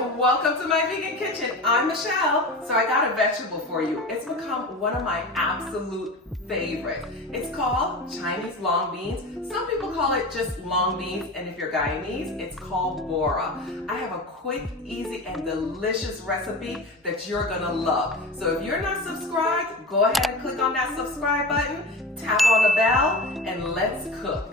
welcome to my vegan kitchen. I'm Michelle. So I got a vegetable for you. It's become one of my absolute favorites. It's called Chinese long beans. Some people call it just long beans, and if you're Guyanese, it's called bora. I have a quick, easy, and delicious recipe that you're gonna love. So if you're not subscribed, go ahead and click on that subscribe button, tap on the bell, and let's cook.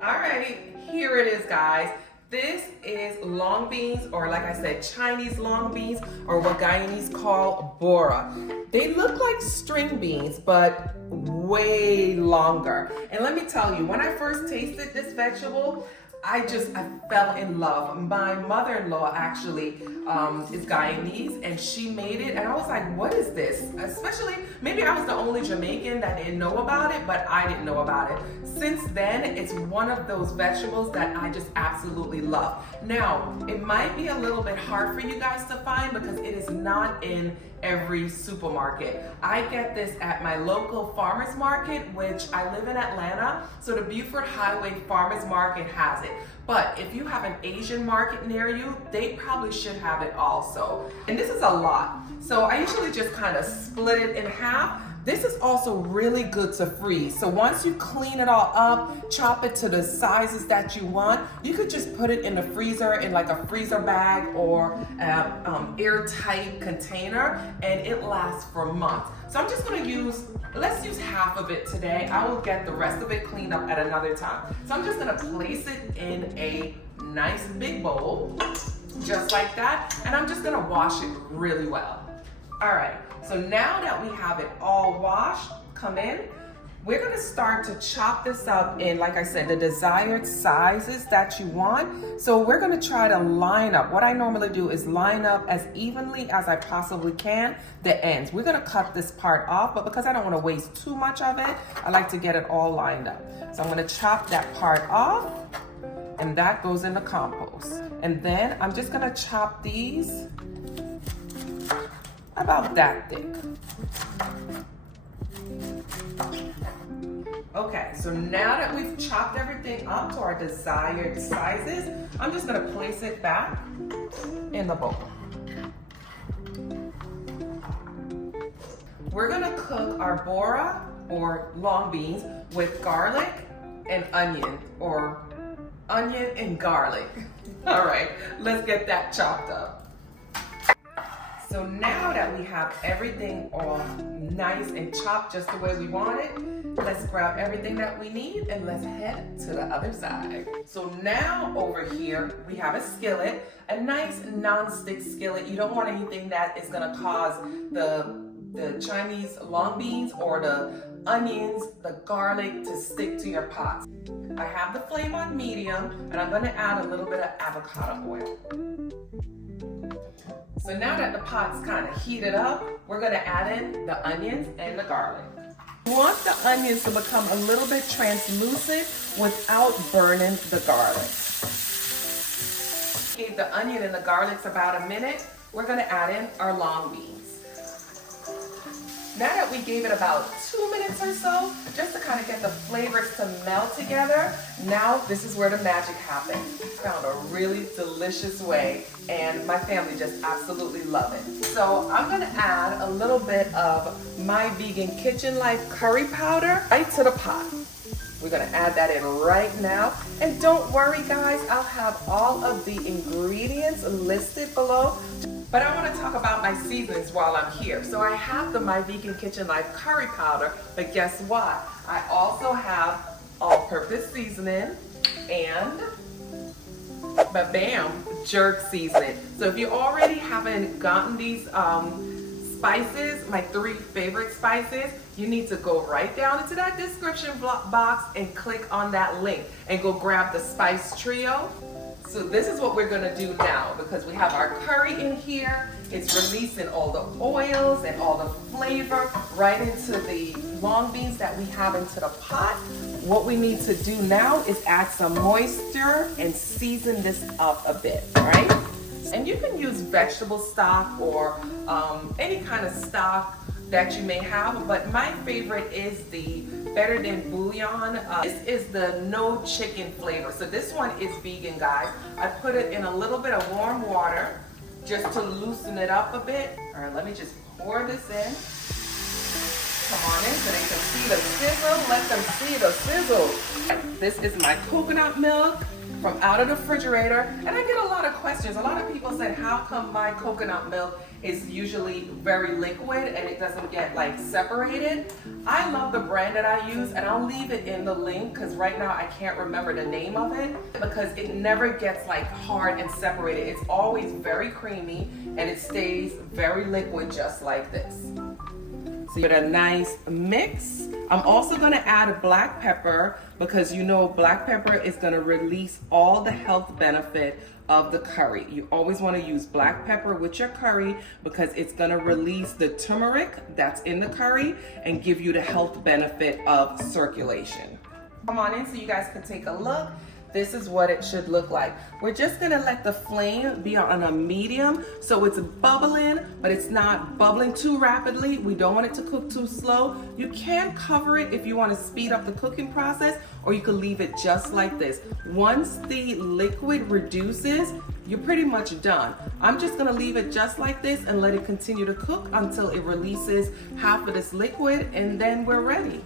Alrighty, here it is, guys. This is long beans, or like I said, Chinese long beans, or what Guyanese call bora. They look like string beans, but way longer. And let me tell you, when I first tasted this vegetable, I fell in love. My mother-in-law actually is Guyanese, and she made it, and I was like, what is this? Especially, maybe I was the only Jamaican that didn't know about it, but I didn't know about it. Since then, it's one of those vegetables that I just absolutely love. Now, it might be a little bit hard for you guys to find because it is not in every supermarket. I get this at my local farmers market, which I live in Atlanta, so the Buford Highway Farmers Market has it. But if you have an Asian market near you, they probably should have it also. And this is a lot. So I usually just kind of split it in half. This is also really good to freeze. So once you clean it all up, chop it to the sizes that you want, you could just put it in the freezer in like a freezer bag or airtight container, and it lasts for months. So I'm just gonna let's use half of it today. I will get the rest of it cleaned up at another time. So I'm just gonna place it in a nice big bowl, just like that, and I'm just gonna wash it really well. All right. So now that we have it all washed, come in, we're gonna start to chop this up in, like I said, the desired sizes that you want. So we're gonna try to line up. What I normally do is line up as evenly as I possibly can the ends. We're gonna cut this part off, but because I don't wanna waste too much of it, I like to get it all lined up. So I'm gonna chop that part off, and that goes in the compost. And then I'm just gonna chop these about that thick. Okay, so now that we've chopped everything up to our desired sizes, I'm just gonna place it back in the bowl. We're gonna cook our bora, or long beans, with garlic and onion, or onion and garlic. All right, let's get that chopped up. So now that we have everything all nice and chopped just the way we want it, let's grab everything that we need and let's head to the other side. So now over here, we have a skillet, a nice non-stick skillet. You don't want anything that is gonna cause the Chinese long beans or the onions, the garlic to stick to your pot. I have the flame on medium, and I'm gonna add a little bit of avocado oil. So now that the pot's kind of heated up, we're gonna add in the onions and the garlic. You want the onions to become a little bit translucent without burning the garlic. Give the onion and the garlic about a minute, we're gonna add in our long beans. Now that we gave it about 2 minutes or so, just to kind of get the flavors to melt together, now this is where the magic happens. I found a really delicious way, and my family just absolutely love it. So I'm gonna add a little bit of my vegan kitchen life curry powder right to the pot. We're gonna add that in right now. And don't worry guys, I'll have all of the ingredients listed below. But I want to talk about my seasonings while I'm here. So I have the My Vegan Kitchen Life curry powder, but guess what? I also have all-purpose seasoning and bam, jerk seasoning. So if you already haven't gotten these spices, my 3 favorite spices, you need to go right down into that description box and click on that link and go grab the spice trio. So this is what we're gonna do now, because we have our curry in here. It's releasing all the oils and all the flavor right into the long beans that we have into the pot. What we need to do now is add some moisture and season this up a bit, right? And you can use vegetable stock or any kind of stock that you may have, but my favorite is the Better Than Bouillon. This is the no chicken flavor. So this one is vegan, guys. I put it in a little bit of warm water just to loosen it up a bit. All right, let me just pour this in. Come on in so they can see the sizzle. Let them see the sizzle. This is my coconut milk from out of the refrigerator. And I get a lot of questions. A lot of people said, how come my coconut milk is usually very liquid and it doesn't get like separated? I love the brand that I use, and I'll leave it in the link because right now I can't remember the name of it, because it never gets like hard and separated. It's always very creamy and it stays very liquid just like this. So you get a nice mix. I'm also gonna add a black pepper because you know black pepper is gonna release all the health benefit of the curry. You always wanna use black pepper with your curry because it's gonna release the turmeric that's in the curry and give you the health benefit of circulation. Come on in so you guys can take a look. This is what it should look like. We're just gonna let the flame be on a medium so it's bubbling, but it's not bubbling too rapidly. We don't want it to cook too slow. You can cover it if you wanna speed up the cooking process, or you can leave it just like this. Once the liquid reduces, you're pretty much done. I'm just gonna leave it just like this and let it continue to cook until it releases half of this liquid, and then we're ready.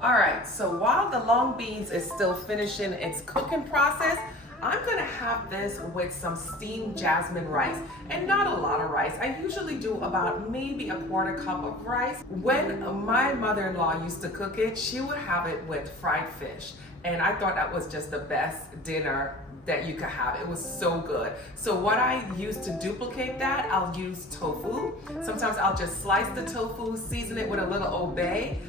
All right, so while the long beans is still finishing its cooking process, I'm gonna have this with some steamed jasmine rice, and not a lot of rice. I usually do about maybe a quarter cup of rice. When my mother-in-law used to cook it, she would have it with fried fish, and I thought that was just the best dinner that you could have. It was so good. So what I use to duplicate that, I'll use tofu. Sometimes I'll just slice the tofu, season it with a little Old Bay,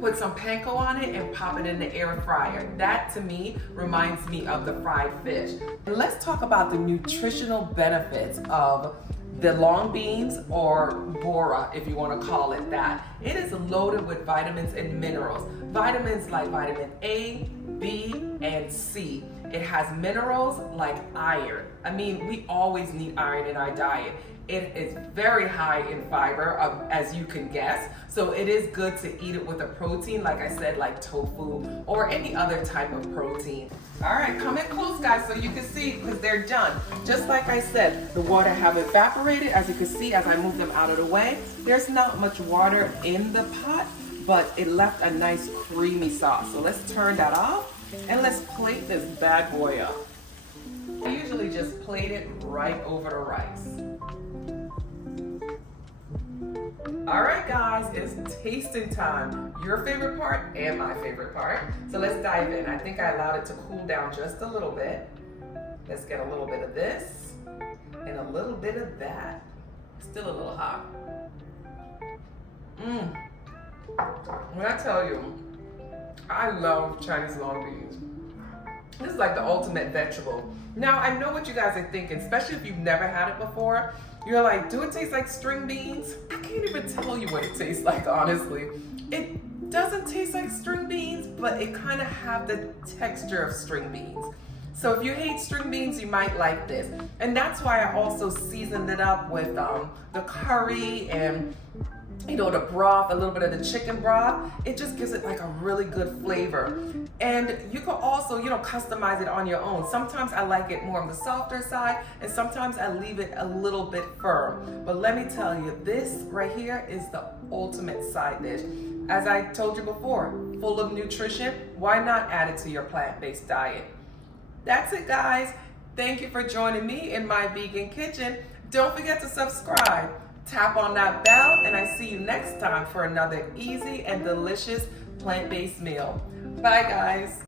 put some panko on it, and pop it in the air fryer. That to me reminds me of the fried fish. And let's talk about the nutritional benefits of the long beans, or bora if you want to call it that. It is loaded with vitamins and minerals. Vitamins like vitamin A, B, and C. It has minerals like iron. I mean, we always need iron in our diet. It is very high in fiber, as you can guess. So it is good to eat it with a protein, like I said, like tofu or any other type of protein. All right, come in close, guys, so you can see, because they're done. Just like I said, the water have evaporated. As you can see, as I move them out of the way, there's not much water in the pot, but it left a nice creamy sauce. So let's turn that off and let's plate this bad boy up. I usually just plate it right over the rice. All right, guys, it's tasting time. Your favorite part and my favorite part. So let's dive in. I think I allowed it to cool down just a little bit. Let's get a little bit of this and a little bit of that. Still a little hot. When I tell you, I love Chinese long beans. This is like the ultimate vegetable. Now, I know what you guys are thinking, especially if you've never had it before. You're like, do it taste like string beans? I can't even tell you what it tastes like, honestly. It doesn't taste like string beans, but it kind of have the texture of string beans. So if you hate string beans, you might like this. And that's why I also seasoned it up with the curry and the broth, a little bit of the chicken broth. It just gives it like a really good flavor. And you can also, customize it on your own. Sometimes I like it more on the softer side, and sometimes I leave it a little bit firm. But let me tell you, this right here is the ultimate side dish. As I told you before, full of nutrition. Why not add it to your plant-based diet? That's it, guys. Thank you for joining me in my vegan kitchen. Don't forget to subscribe. Tap on that bell, and I see you next time for another easy and delicious plant-based meal. Bye, guys.